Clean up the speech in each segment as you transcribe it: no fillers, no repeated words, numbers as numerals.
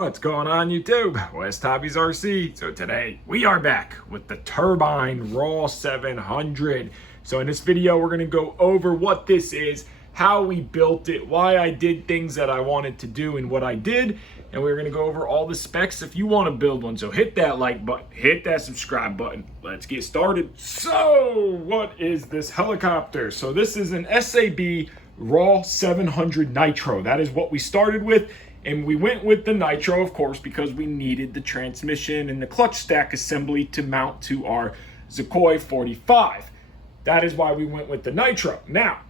What's going on YouTube? WestHobbiesRC. So today we are back with the Turbine RAW 700. So in this video we're going to go over what this is, how we built it, why I did things that I wanted to do and what I did, and we're going to go over all the specs if you want to build one. So hit that like button, hit that subscribe button. Let's get started. So what is this helicopter? So this is an SAB RAW 700 Nitro. That is what we started with. And we went with the Nitro, of course, because we needed the transmission and the clutch stack assembly to mount to our Zikoi 45. That is why we went with the Nitro. Now,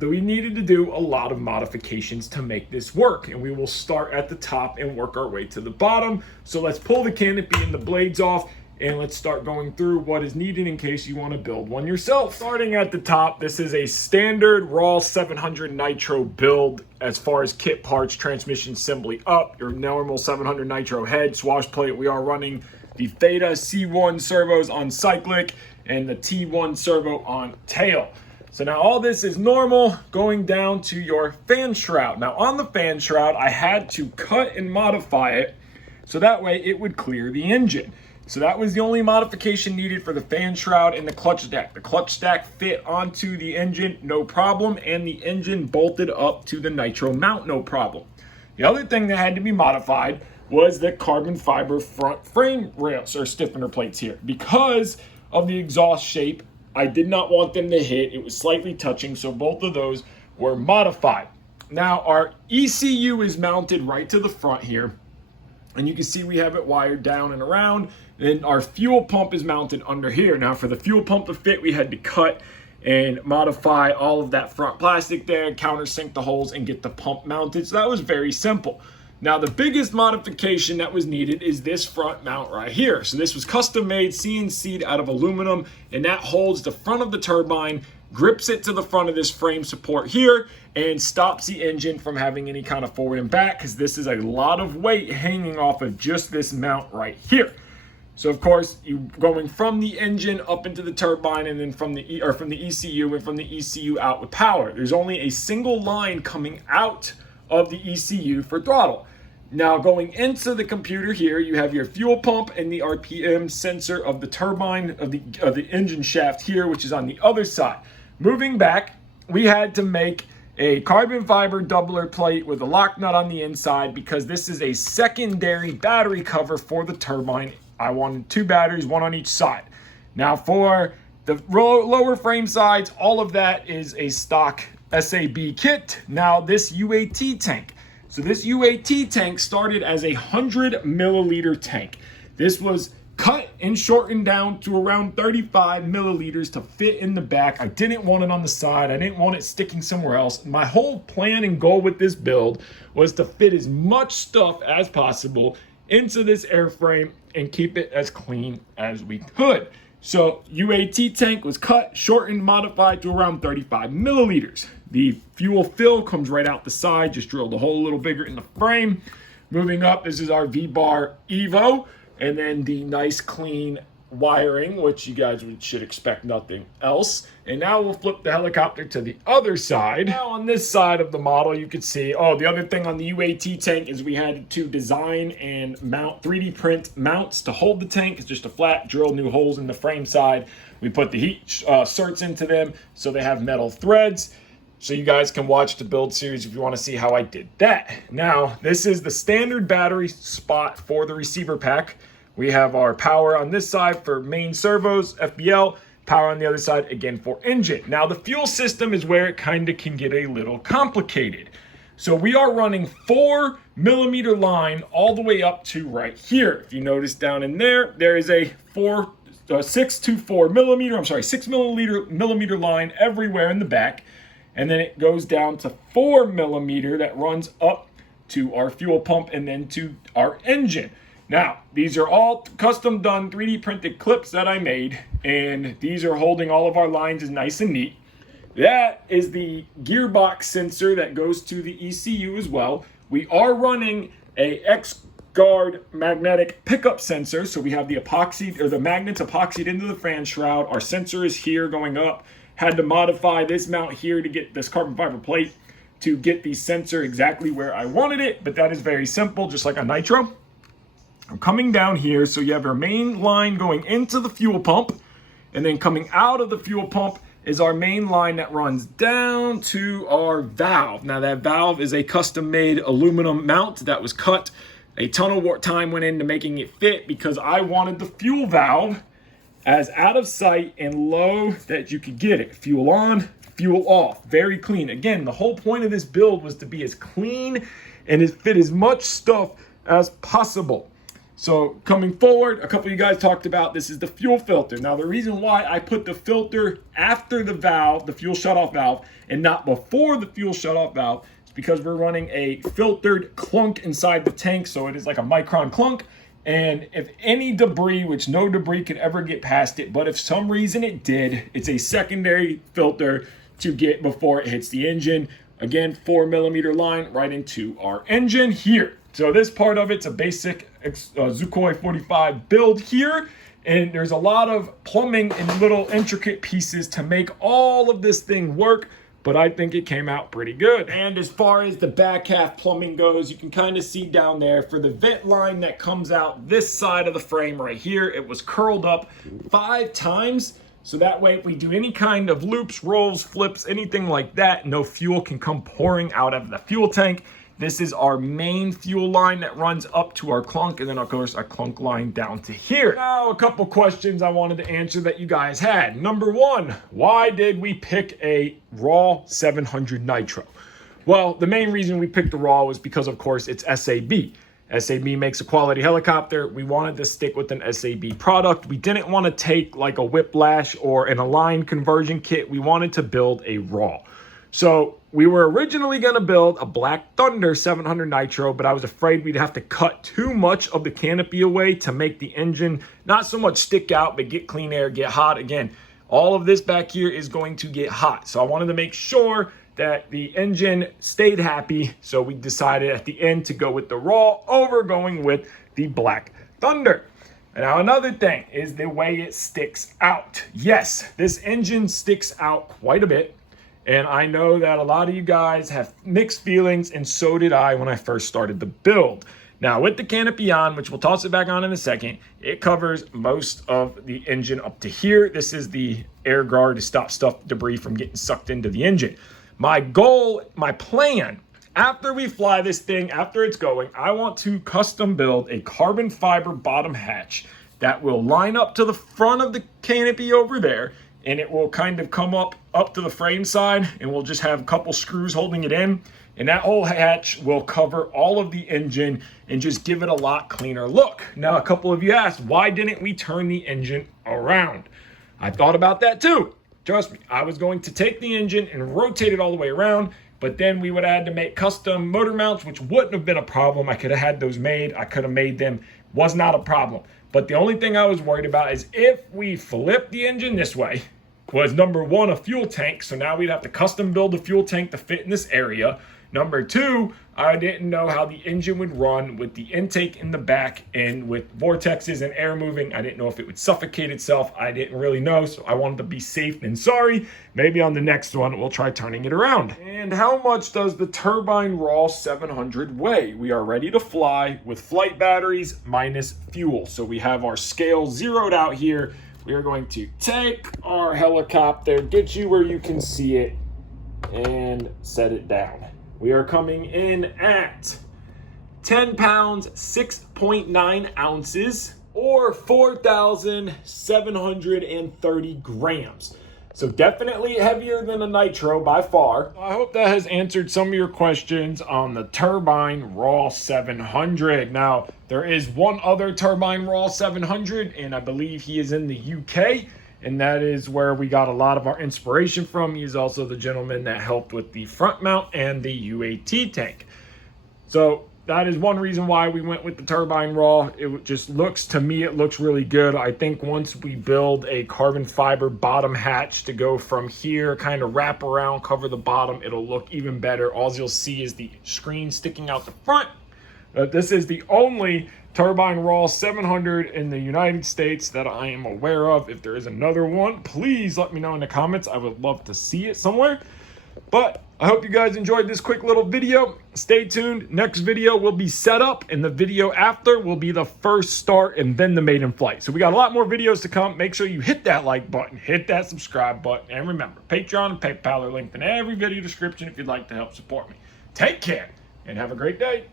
we needed to do a lot of modifications to make this work. And we will start at the top and work our way to the bottom. So let's pull the canopy and the blades off. And let's start going through what is needed in case you want to build one yourself. Starting at the top, this is a standard RAW 700 Nitro build as far as kit parts, transmission assembly up, your normal 700 Nitro head, swash plate. We are running the Theta C1 servos on cyclic and the T1 servo on tail. So now all this is normal going down to your fan shroud. Now on the fan shroud, I had to cut and modify it so that way it would clear the engine. So that was the only modification needed for the fan shroud and the clutch stack. The clutch stack fit onto the engine, no problem, and the engine bolted up to the Nitro mount, no problem. The other thing that had to be modified was the carbon fiber front frame rails or stiffener plates here. Because of the exhaust shape, I did not want them to hit. It was slightly touching, so both of those were modified. Now our ECU is mounted right to the front here. And you can see we have it wired down and around. Then our fuel pump is mounted under here. Now for the fuel pump to fit, we had to cut and modify all of that front plastic there, countersink the holes and get the pump mounted. So that was very simple. Now the biggest modification that was needed is this front mount right here. So this was custom made, CNC'd out of aluminum, and that holds the front of the turbine, grips it to the front of this frame support here, and stops the engine from having any kind of forward and back, because this is a lot of weight hanging off of just this mount right here. So of course, you going from the engine up into the turbine, and then from the ECU, and from the ECU out with power. There's only a single line coming out of the ECU for throttle. Now going into the computer here, you have your fuel pump and the RPM sensor of the turbine of the engine shaft here, which is on the other side. Moving back, we had to make a carbon fiber doubler plate with a lock nut on the inside because this is a secondary battery cover for the turbine. I wanted two batteries, one on each side. Now for the lower frame sides, all of that is a stock SAB kit. Now this UAT tank. So this UAT tank started as a 100 milliliter tank. This was cut and shortened down to around 35 milliliters to fit in the back. I didn't want it on the side. I didn't want it sticking somewhere else. My whole plan and goal with this build was to fit as much stuff as possible into this airframe and keep it as clean as we could. So UAT tank was cut, shortened, modified to around 35 milliliters. The fuel fill comes right out the side, just drilled a hole a little bigger in the frame. Moving up, this is our V-Bar Evo, and then the nice clean wiring, which you guys should expect nothing else. And now we'll flip the helicopter to the other side. Now on this side of the model, you can see, the other thing on the UAT tank is we had to design and mount 3D print mounts to hold the tank. It's just a flat, drill new holes in the frame side. We put the heat certs into them so they have metal threads. So you guys can watch the build series if you want to see how I did that. Now, this is the standard battery spot for the receiver pack. We have our power on this side for main servos, FBL, power on the other side, again, for engine. Now, the fuel system is where it kind of can get a little complicated. So we are running 4 millimeter line all the way up to right here. If you notice down in there, there is a 6 millimeter line everywhere in the back. And then it goes down to 4 millimeter that runs up to our fuel pump and then to our engine. Now, these are all custom done 3D printed clips that I made, and these are holding all of our lines is nice and neat. That is the gearbox sensor that goes to the ECU as well. We are running a X-Guard magnetic pickup sensor, so we have the epoxy or the magnets epoxied into the fan shroud. Our sensor is here going up. Had to modify this mount here to get this carbon fiber plate to get the sensor exactly where I wanted it, but that is very simple, just like a nitro. I'm coming down here, so you have your main line going into the fuel pump, and then coming out of the fuel pump is our main line that runs down to our valve. Now that valve is a custom-made aluminum mount that was cut. A ton of time went into making it fit because I wanted the fuel valve as out of sight and low that you could get it. Fuel on, fuel off, very clean. Again, the whole point of this build was to be as clean and fit as much stuff as possible. So coming forward, a couple of you guys talked about this is the fuel filter. Now the reason why I put the filter after the valve, the fuel shutoff valve, and not before the fuel shutoff valve is because we're running a filtered clunk inside the tank. So it is like a micron clunk. And if any debris, which no debris could ever get past it, but if some reason it did, it's a secondary filter to get before it hits the engine. Again, 4mm line right into our engine here. So this part of it's a basic Sukhoi 45 build here, and there's a lot of plumbing and little intricate pieces to make all of this thing work, but I think it came out pretty good. And as far as the back half plumbing goes, you can kind of see down there for the vent line that comes out this side of the frame right here, it was curled up 5 times. So that way, if we do any kind of loops, rolls, flips, anything like that, no fuel can come pouring out of the fuel tank. This is our main fuel line that runs up to our clunk, and then of course our clunk line down to here. Now, a couple questions I wanted to answer that you guys had. Number one, why did we pick a RAW 700 Nitro? Well, the main reason we picked the RAW was because, of course, it's SAB. SAB makes a quality helicopter. We wanted to stick with an SAB product. We didn't want to take like a Whiplash or an Align conversion kit. We wanted to build a RAW. So we were originally going to build a Black Thunder 700 Nitro, but I was afraid we'd have to cut too much of the canopy away to make the engine not so much stick out, but get clean air, get hot. Again, all of this back here is going to get hot. So I wanted to make sure that the engine stayed happy. So we decided at the end to go with the RAW over going with the Black Thunder. Now, another thing is the way it sticks out. Yes, this engine sticks out quite a bit. And I know that a lot of you guys have mixed feelings, and so did I when I first started the build. Now, with the canopy on, which we'll toss it back on in a second, it covers most of the engine up to here. This is the air guard to stop debris from getting sucked into the engine. My goal, my plan, after we fly this thing, after it's going, I want to custom build a carbon fiber bottom hatch that will line up to the front of the canopy over there, and it will kind of come up to the frame side, and we'll just have a couple screws holding it in, and that whole hatch will cover all of the engine and just give it a lot cleaner look. Now, a couple of you asked, why didn't we turn the engine around? I thought about that too. Trust me, I was going to take the engine and rotate it all the way around, but then we would have had to make custom motor mounts, which wouldn't have been a problem. I could have had those made. I could have made them. Was not a problem. But the only thing I was worried about is if we flip the engine this way, was number one, a fuel tank. So now we'd have to custom build a fuel tank to fit in this area. Number two, I didn't know how the engine would run with the intake in the back and with vortexes and air moving. I didn't know if it would suffocate itself. I didn't really know, so I wanted to be safe than sorry. Maybe on the next one, we'll try turning it around. And how much does the Turbine RAW 700 weigh? We are ready to fly with flight batteries minus fuel. So we have our scale zeroed out here. We are going to take our helicopter, get you where you can see it, and set it down. We are coming in at 10 pounds, 6.9 ounces, or 4,730 grams. So definitely heavier than a Nitro by far. I hope that has answered some of your questions on the Turbine RAW 700. Now, there is one other Turbine RAW 700, and I believe he is in the UK. And that is where we got a lot of our inspiration from. He's also the gentleman that helped with the front mount and the UAT tank. So that is one reason why we went with the Turbine RAW. It just looks, to me, it looks really good. I think once we build a carbon fiber bottom hatch to go from here, kind of wrap around, cover the bottom, it'll look even better. All you'll see is the screen sticking out the front. This is the only Turbine RAW 700 in the United States that I am aware of. If there is another one, please let me know in the comments. I would love to see it somewhere. But I hope you guys enjoyed this quick little video. Stay tuned. Next video will be setup, and the video after will be the first start and then the maiden flight. So we got a lot more videos to come. Make sure you hit that like button, hit that subscribe button, and remember, Patreon and PayPal are linked in every video description if you'd like to help support me. Take care and have a great day.